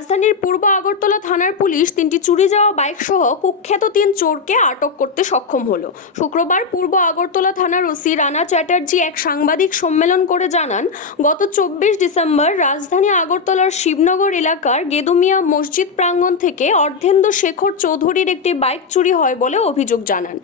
রাজধানীর পূর্ব আগরতলা থানার পুলিশ তিনটি চুরি যাওয়া বাইক সহ কুখ্যাত তিন চোরকে আটক করতে সক্ষম হলো। শুক্রবার পূর্ব আগরতলা থানার ওসি রানা চ্যাটার্জি এক সাংবাদিক সম্মেলন করে জানান, গত চব্বিশ ডিসেম্বর রাজধানী আগরতলার শিবনগর এলাকার গেদুমিয়া মসজিদ প্রাঙ্গণ থেকে অর্ধেন্দু শেখর চৌধুরীর একটি বাইক চুরি হয় বলে অভিযোগ জানান।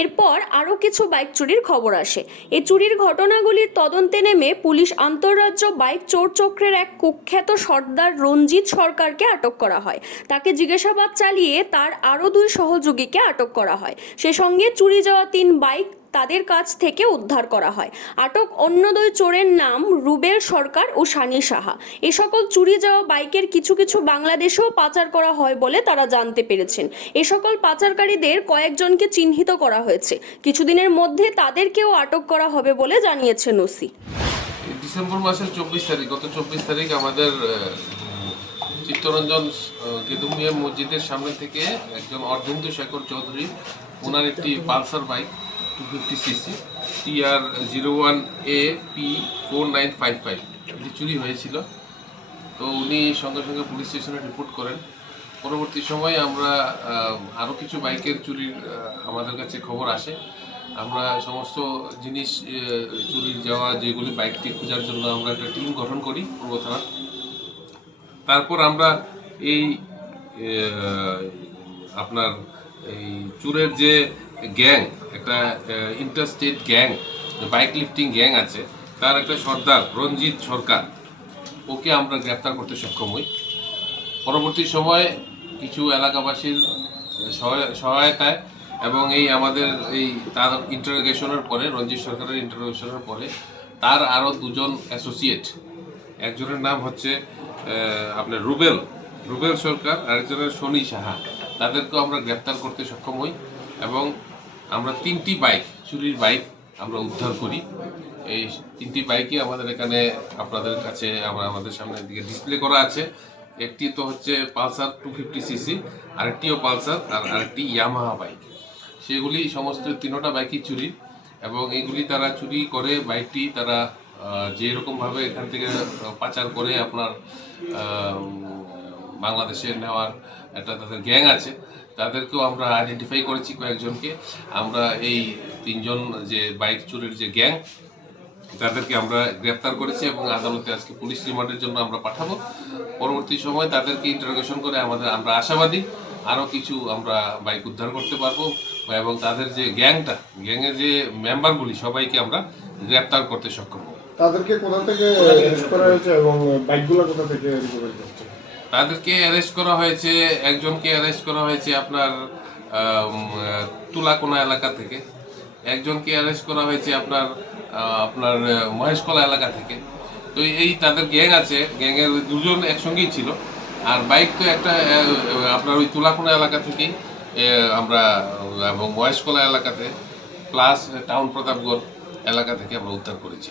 এরপর আরও কিছু বাইক চুরির খবর আসে। এই চুরির ঘটনাগুলির তদন্তে নেমে পুলিশ আন্তঃরাজ্য বাইক চোর চক্রের এক কুখ্যাত সর্দার রঞ্জিত সরকারকে আটক করা হয়। তাকে জিজ্ঞাসাবাদ চালিয়ে তার আরও দুই সহযোগীকে আটক করা হয়। সে সঙ্গে চুরি যাওয়া তিন বাইক তাদের কাছ থেকে উদ্ধার করা হয়। আটক অন্য দুই চোরের নাম রুবেল সরকার ও সানি সাহা। এ সকল চুরি যাওয়া বাইকের কিছু কিছু বাংলাদেশেও পাচার করা হয় বলে তারা জানতে পেরেছেন। এ সকল পাচারকারীদের কয়েকজনকে চিহ্নিত করা হয়েছে। কিছুদিনের মধ্যে তাদেরকেও আটক করা হবে বলে জানিয়েছেন এই ডিসেম্বর মাসের চব্বিশ তারিখ, গত চব্বিশ তারিখ আমাদের চিত্তরঞ্জন কেদুমিয়া মসজিদের সামনে থেকে একজন অর্ধেন্দু শেখর চৌধুরী, ওনার একটি Pulsar bike two fifty CC TR zero one A P four nine five five এটি চুরি হয়েছিল। তো উনি সঙ্গে সঙ্গে পুলিশ স্টেশনে রিপোর্ট করেন। পরবর্তী সময়ে আমরা আরও কিছু বাইকের চুরির আমাদের কাছে খবর আসে। আমরা সমস্ত জিনিস চুরি যাওয়া, যেগুলি বাইকটি খোঁজার জন্য আমরা একটা টিম গঠন করি, পূর্ব থানা তারপর আমরা এই আপনার এই চুরের যে গ্যাং, একটা interstate gang bike lifting gang আছে, তার একটা সর্দার রঞ্জিত সরকার, ওকে আমরা গ্রেপ্তার করতে সক্ষম হই। পরবর্তী সময়ে কিছু এলাকাবাসীর সহায়- সহায়তায় এবং এই আমাদের এই তার ইন্টারোগেশনের পরে, রঞ্জিত সরকারের ইন্টারোগেশনের পরে, তার আরও দুজন অ্যাসোসিয়েট একজনের নাম হচ্ছে আপনার রুবেল রুবেল সরকার, আরেকজনের সনি সাহা। তাদেরকেও আমরা গ্রেপ্তার করতে সক্ষম হই এবং আমরা তিনটি বাইক, চুরির বাইক আমরা উদ্ধার করি। এই তিনটি বাইকই আমাদের এখানে আপনাদের কাছে আমরা আমাদের সামনে দিকে ডিসপ্লে করা আছে। একটি তো হচ্ছে পালসার টু ফিফটি সিসি, আরেকটিও পালসার আর আরেকটি ইয়ামাহা বাইক। সেগুলি সমস্ত তিনোটা বাইকই চুরি এবং এইগুলি তারা চুরি করে, বাইকটি তারা যে রকমভাবে এখান থেকে পাচার করে আপনার বাংলাদেশে নেওয়ার একটা তাদের গ্যাং আছে, তাদেরকেও আমরা আইডেন্টিফাই করেছি কয়েকজনকে। আমরা এই তিনজন যে বাইক চুরির যে গ্যাং, তাদেরকে আমরা গ্রেপ্তার করেছি এবং আদালতে আজকে পুলিশ রিমান্ডের জন্য আমরা পাঠাবো। পরবর্তী সময় তাদেরকে ইন্টারোগেশন করে আমাদের, আমরা আশাবাদী আরও কিছু আমরা বাইক উদ্ধার করতে পারব এবং তাদের যে গ্যাংটা, গ্যাংয়ের যে মেম্বারগুলি সবাইকে আমরা গ্রেপ্তার করতে সক্ষম তাদেরকে কোথা থেকে অ্যারেস্ট করা হয়েছে এবং বাইকগুলো কোথা থেকে তাদেরকে অ্যারেস্ট করা হয়েছে, একজনকে অ্যারেস্ট করা হয়েছে আপনার তুলাকোনা এলাকা থেকে। একজনকে অ্যারেস্ট করা হয়েছে আপনার আপনার মহেশকলা এলাকা থেকে। তো এই তাদের গ্যাং আছে, গ্যাংয়ের দুজন একসঙ্গেই ছিল। আর বাইক তো একটা আপনার ওই তুলাকোনা এলাকা থেকেই আমরা, এবং মহেশকলা এলাকাতে প্লাস টাউন প্রতাপগড় এলাকা থেকে আমরা উদ্ধার করেছি।